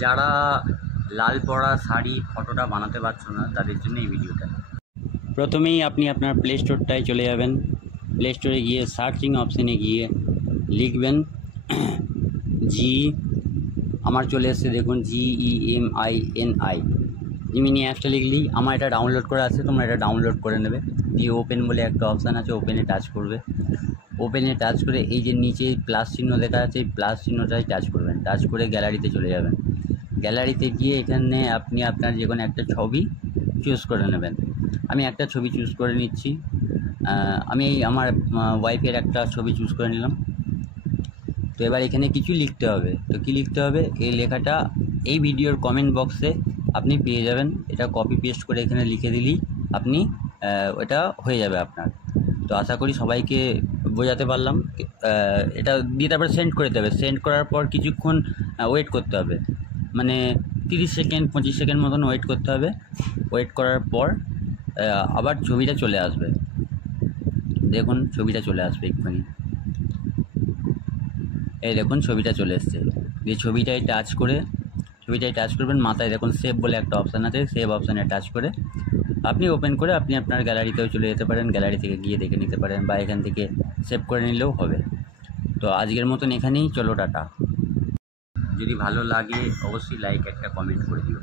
যারা লাল পরা শাড়ি ফটোটা বানাতে পারছো না তাদের জন্য এই ভিডিওটা। প্রথমেই আপনি আপনার প্লে স্টোরটায় চলে যাবেন। প্লে স্টোরে গিয়ে সার্চিং অপশানে গিয়ে লিখবেন আমার চলে এসছে দেখুন GEMINI। জিমিনি অ্যাপসটা লিখলেই আমার এটা ডাউনলোড করা আছে, তোমরা এটা ডাউনলোড করে নেবে। দিয়ে ওপেন বলে একটা অপশান আছে, ওপেনে টাচ করবে। ওপেনে টাচ করে এই যে নিচে প্লাস চিহ্ন দেখা আছে, এই প্লাস চিহ্নটাই টাচ করবেন। টাচ করে গ্যালারিতে চলে যাবেন। গ্যালারিতে গিয়ে এখানে আপনি আপনার যে কোনো একটা ছবি চুজ করে নেবেন। আমি একটা ছবি চুজ করে নিচ্ছি। আমি আমার ওয়াইফের একটা ছবি চুজ করে নিলাম। তো এবার এখানে কিছু লিখতে হবে। তো কী লিখতে হবে, এই লেখাটা এই ভিডিওর কমেন্ট বক্সে আপনি পেয়ে যাবেন। এটা কপি পেস্ট করে এখানে লিখে দিলেই আপনি এটা হয়ে যাবে আপনার। তো আশা করি সবাইকে বোঝাতে পারলাম। এটা দিয়ে তারপরে সেন্ড করে দেবে। সেন্ড করার পর কিছুক্ষণ ওয়েট করতে হবে, মানে 30 সেকেন্ড 25 সেকেন্ড মতন ওয়েট করতে হবে। ওয়েট করার পর আবার ছবিটা চলে আসবে। দেখুন ছবিটা চলে আসবে এক্ষুনি। এই দেখুন ছবিটা চলে এসছে। দিয়ে ছবিটায় টাচ করবেন। মাথায় দেখুন সেভ বলে একটা অপশান আছে, সেভ অপশানে টাচ করে আপনি ওপেন করে আপনি আপনার গ্যালারিতেও চলে যেতে পারেন। গ্যালারি থেকে গিয়ে দেখে নিতে পারেন বা এখান থেকে সেভ করে নিলেও হবে। তো আজকের মতন এখানেই, চলো টাটা। যদি ভালো লাগে অবশ্যই লাইক একটা কমেন্ট করে দিও।